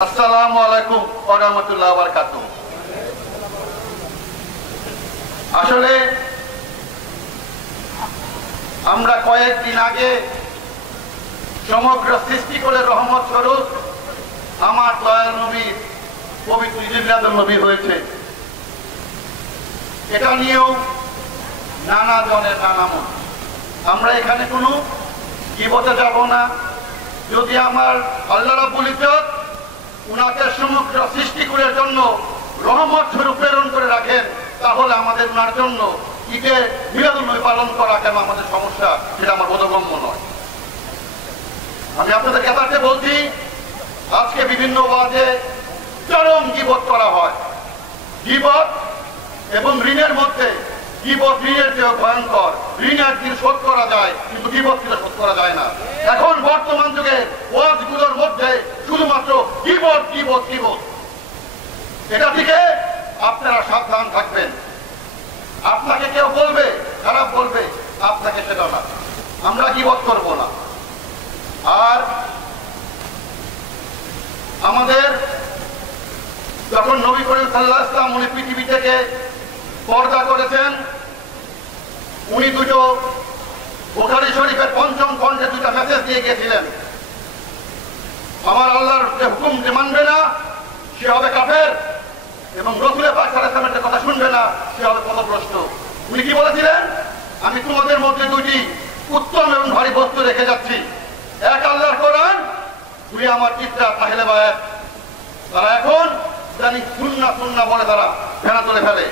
আসসালামু আলাইকুম ওয়া রাহমাতুল্লাহি ওয়া বারাকাতুহু। আসলে আমরা কয়েকদিন আগে সমগ্র সৃষ্টিকুলের রহমত স্বরূপ আমার দয়াল নবী পবিত্র জিবরাইল নবী হয়েছে, এটা নিয়েও নানা জনের নানা মত। আমরা এখানে কোনো গীবতে যাব না। যদি আমার আল্লাহ রাব্বুল ইজ্জত উনাকে সমগ্র সৃষ্টিকুলের জন্য রহমত স্বরূপ প্রেরণ করে রাখেন, তাহলে আমাদের উনার জন্য ঈদে মিলাদুন নবী পালন করা কেন আমাদের সমস্যা, সেটা আমার বোধগম্য নয়। আমি আপনাদের কাছে বলছি, আজকে বিভিন্ন ওয়াজে চরম গীবত করা হয়। গীবত এবং ঋণের মধ্যে গীবত ঋণের চেয়ে ভয়ঙ্কর। ঋণ একদিন শোধ করা যায়, কিন্তু গীবত কিন্তু শোধ করা যায় না। এখন বর্তমান যুগে ওয়াজগুলোর মধ্যে শুধুমাত্র গীবত গীবত গীবত। এটা থেকে আপনারা সাবধান থাকবেন। আপনাকে কেউ বলবে, খারাপ বলবে, আপনাকে সেটা না। আমরা গীবত করব না। আর আমাদের যখন নবী করিম সাল্লাল্লাহু আলাইহি ওয়াসাল্লাম উনি পৃথিবী থেকে পর্দা করেছেন, উনি দুটো বুখারী শরীফের ৫ম খণ্ডে দুটা মেসেজ দিয়ে গিয়েছিলেন। আমার আল্লাহর যে হুকুম যে মানবে না সে হবে কাফের, এবং রাসূলের পাক সাল্লাল্লাহু আলাইহি ওয়াসাল্লামের কথা শুনবে না সে হবে পথভ্রষ্ট। উনি কি বলেছিলেন? আমি তোমাদের মধ্যে দুটি উত্তম এবং ভারী বস্তু রেখে যাচ্ছি, এক আল্লাহর কোরআন, দুই আমার কিতাব আহলে বায়াত। তারা এখন জানি সুন্নাহ সুন্নাহ বলে তারা ভেড়া তুলে ফেলে।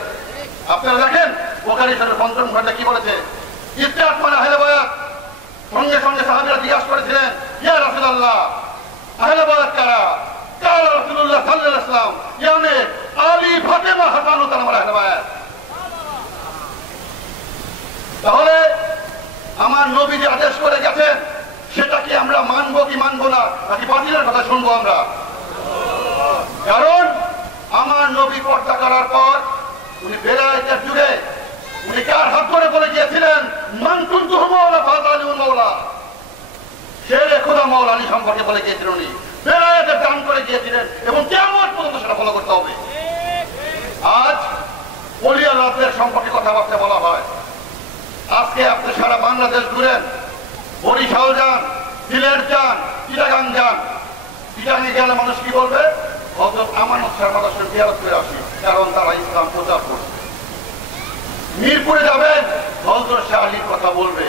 আপনারা দেখেন বুখারী শরীফের ৫ম খণ্ডে কি বলেছে, কিতাব মানে আহলে বায়াত। সঙ্গে সঙ্গে সাহাবীরা জিজ্ঞাসা করেছিলেন, ইয়া রাসূলুল্লাহ আহলে বায়াত কারা? কালা রাসূলুল্লাহ সাল্লাল্লাহু আলাইহি ওয়াসাল্লাম ইয়ানে আলী ফাতেমা হাসান তারা আমার আহলে বায়াত। তাহলে আমার নবী যে আদেশ করে গেছেন সেটা কি আমরা মানবো কি মানবো না, নাকি বাতিলের কথা শুনবো আমরা? কারণ আমার নবী পর্দা করার পর উনি বেলায়েতের যুগে উনি কার হাত ধরে বলে গিয়েছিলেন, মান কুনতুহু মাওলা ফাযালিউল মাওলা। শেরে খোদা মাওলা আলী সম্পর্কে বলে গিয়েছিলেন, উনি বেলায়েতের দান করে গিয়েছিলেন, এবং কিয়ামত পর্যন্ত সেটা ফলো করতে হবে। আজ ওলি আল্লাহদের সম্পর্কে কথাবার্তা বলা হয়। আজকে আপনি সারা বাংলাদেশ ঘুরেন, বরিশাল যান, সিলেট যান, চিটাগাং যান, চিটাগাং গেলে মানুষ কি বলবে? হযরত আমানত শাহ মাদ্রাসার জিয়ারত করে আসি, কারণ তারা ইসলাম প্রচার করছে। মিরপুরে যাবেন, হযরত শাহ আলীর কথা বলবে।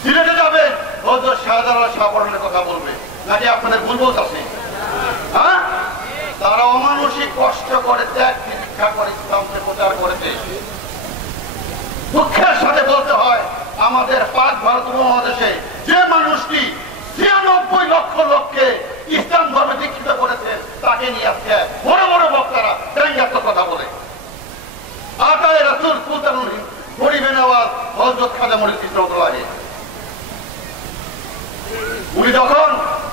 সিলেটে যাবেন, হযরত শাহজালাল শাহ পরনের কথা বলবে। নাকি আপনাদের ভুলবোধ আছে? হ্যাঁ, তারা অমানসিক কষ্ট করে ত্যাগ দীক্ষা করে ইসলামকে প্রচার করেছে। দুঃখের সাথে বলতে হয়, আমাদের পাক ভারত উপমহাদেশে যে মানুষটি ৯৬ লক্ষ লোককে ইসলাম ধর্মে দীক্ষিত করেছে, তাকে নিয়ে আসছে বড় বড় বক্তারা ব্যঙ্গাত্মক কথা বলে। আকায়ে রাসূল সুলতানুল গরিবে নওয়াজ হযরত খাজা মঈনুদ্দিন চিশতি রাহমাতুল্লাহি, উনি যখন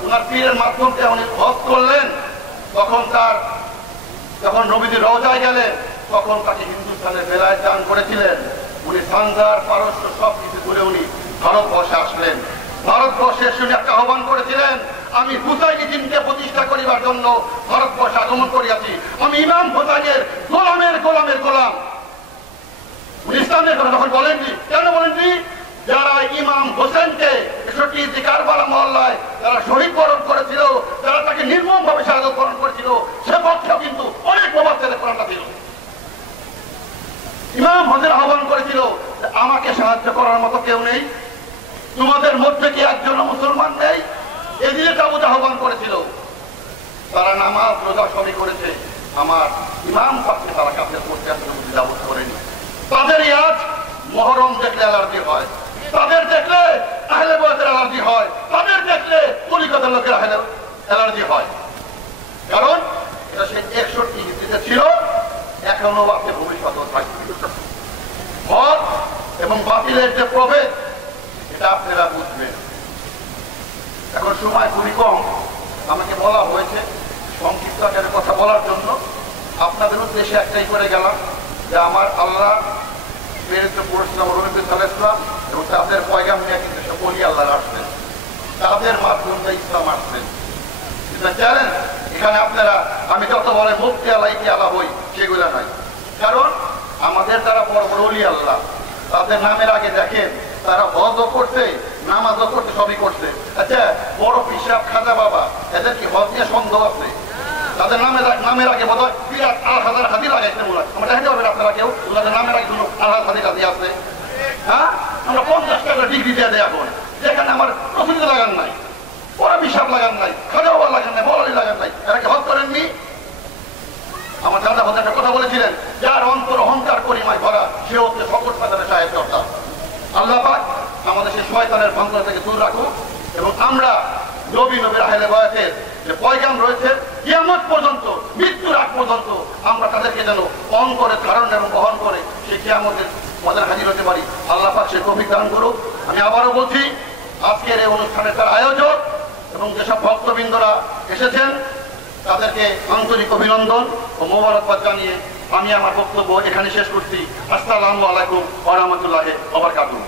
ওনার পীরের মাধ্যমে উনি হজ করলেন, যখন নবীজির রওজায় গেলেন, তখন তাকে হিন্দুস্তানের বেলায়েত দান করেছিলেন। উনি সান্দার পারস্য সব কিছু করে উনি ভারতবর্ষে আসলেন। ভারতবর্ষে এসে উনি একটা আহ্বান করেছিলেন, আমি হুসাইনি দিনকে প্রতিষ্ঠা করিবার জন্য ভারতবর্ষে আগমন করিয়াছি। আমি ইমাম হুসাইনের গোলামের গোলামের গোলাম। উনি ইসলামের কথা তখন বলেননি। কেন বলেননি? যারা ইমাম হোসেনকে ৬১ কারবালা মহল্লায় যারা শহীদ বরণ করেছিল, যারা তাকে নির্মম ভাবে শাহাদাত বরণ করেছিল, সে পক্ষেও কিন্তু অনেক প্রভাব ছেলে কোরআনটা ছিল। ইমাম হোসেন আহ্বান করেছিল, আমাকে সাহায্য করার মতো কেউ নেই, তোমাদের মধ্যে কি একজন মুসলমান নেই? এদিকে তাবুত আহ্বান করেছিল। তারা নামাজ রোজা সবই করেছে, আমার ইমাম পাককে তারা কাছে করতে আসলে দাবত করেনি। তাদের আজ মহরম দেখলে অ্যালার্জি হয়, তাদের দেখলে আহলে বায়াতের অ্যালার্জি হয়, তাদের দেখলে কলিকাতার লোকের অ্যালার্জি হয়। কারণ এটা সেই ৬১ হিজরিতে ছিল, এখনো আপনি ভবিষ্যতেও থাকবে। হক এবং বাতিলের যে প্রভেদ, এটা আপনারা বুঝবেন। এখন সময় খুবই কম, আমাকে বলা হয়েছে সংক্ষিপ্ত আকারে কথা বলার জন্য। আপনাদের উদ্দেশ্যে একটাই করে গেলাম যে আমার আল্লাহ প্রেরিত পুরুষ নবী সাল্লাল্লাহু আলাইহি ওয়াসাল্লাম এবং তাদের পয়গাম নিয়ে কিন্তু সব ওলি আল্লাহর আসছেন, তাদের মাধ্যমে ইসলাম আসছেন। জানেন এখানে আপনারা আমি যত বলে মুক্তি আলাইকি আলা হই সেগুলো নয়। কারণ আমাদের যারা বড় বড় ওলি আল্লাহ, তাদের নামের আগে দেখেন তারা হজও করছে, নামাজও করছে, সবই করছে। আচ্ছা, বড় পিসাব খাজা বাবা, এদের কি হজ নিয়ে সন্দেহ আছে? তাদের নামের আগে বোধ হয় বিরাট 8,000 হাতি লাগাইছে মনে হয়। আমরা দেখতে পাবেন আপনারা কেউ তাদের নামের আগে 8,000 হাতি আছে। হ্যাঁ, আমরা 50 টাকা ডিগ্রি দিয়ে দেয় এখন, যেখানে আমার প্রচলিত লাগান নাই, বড় পিসাব লাগান নাই, খাজা বাবা লাগান নাই, বড় লাগান নাই, এরা কি হজ করেননি? আমার দাদা হতে একটা কথা বলেছিলেন, যার অন্তর অহংকার পরিমায় ভরা সে হচ্ছে সকল সাধারণের সাহেব। আল্লাহ পাক আমাদের সেই শয়তানের ভঙ্গ থেকে দূর রাখুক এবং আমরা নবীর আহলে বায়াতের যে পয়গাম রয়েছে কিয়ামত পর্যন্ত, মৃত্যুর আগ পর্যন্ত আমরা তাদেরকে যেন অন্তরে ধারণ এবং বহন করে সেই কিয়ামতের ময়দানে হাজির হতে পারি। আল্লাহ পাক সে তৌফিক দান করুক। আমি আবারও বলছি, আজকের এই অনুষ্ঠানের তার আয়োজক এবং যেসব ভক্তবৃন্দরা এসেছেন তাদেরকে আন্তরিক অভিনন্দন ও মোবারকবাদ জানিয়ে আমি আমার বক্তব্য এখানে শেষ করছি। আসসালামু আলাইকুম ওয়া রাহমাতুল্লাহি ওয়া বারাকাতুহু।